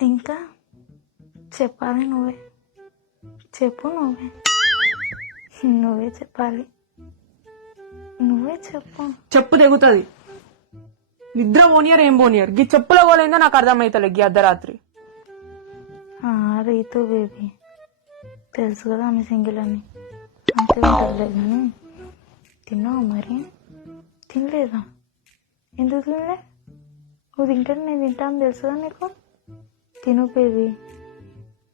ఇంకా చెప్పాలి నువ్వే. చెప్పు నువ్వే చెప్పాలి. నువ్వే చెప్పు. చెప్పు తెగుతుంది. నిద్ర పోనియర్ ఏం పోనియర్ గీ చెప్పుల పోలేందో నాకు అర్థమైతలే గీ అర్ధరాత్రి. రీతు బేబీ తెలుసు కదా ఆమె సింగిల్ అని. అంతే ఉంటలేదు కానీ తిన్నావా మరి? తినలేదా? ఎందుకు తినలే? నువ్వు తింటాను నేను తింటాను తెలుసు కదా నీకు. తిను బేబీ,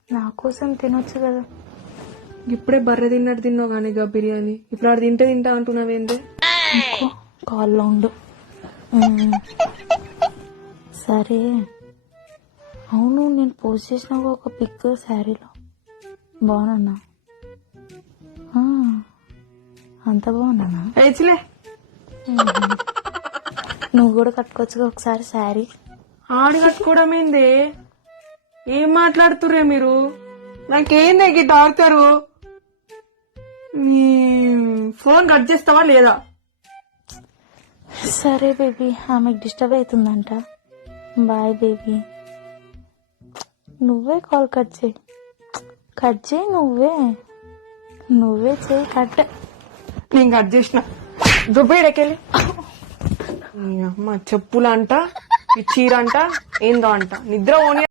నా కోసం తినొచ్చు కదా. ఇప్పుడే బర్రె తిన్నట్టు తిన్నావు కానీ గా బిర్యానీ ఇప్పుడు ఆడు తింటా అంటున్నావేంటి? ఇంకో కాల్లో ఉండు. సరే అవును, నేను పోస్ట్ చేసిన ఒక పిక్ శారీలో బాగున్నా. అంత బాగున్నానా? ఏచిలే నువ్వు కూడా కట్టుకోవచ్చుగా ఒకసారి శారీ. ఆడి కట్టుకోవడం ఏంది? ఏం మాట్లాడుతుర్రే మీరు? నాకేంది ఈ డాక్టరు? ఫోన్ కట్ చేస్తావా లేదా? సరే బేబీ, ఆమెకు డిస్టర్బ్ అవుతుందంట. Bye baby. నువ్వే కాల్ కట్ చేయి నువ్వే చేయి కట్. నేను కట్ చేసిన దుబ్బేడకెళ్ళి అమ్మ చెప్పులంట ఈ చీర అంట ఏందో అంట నిద్ర పోనీ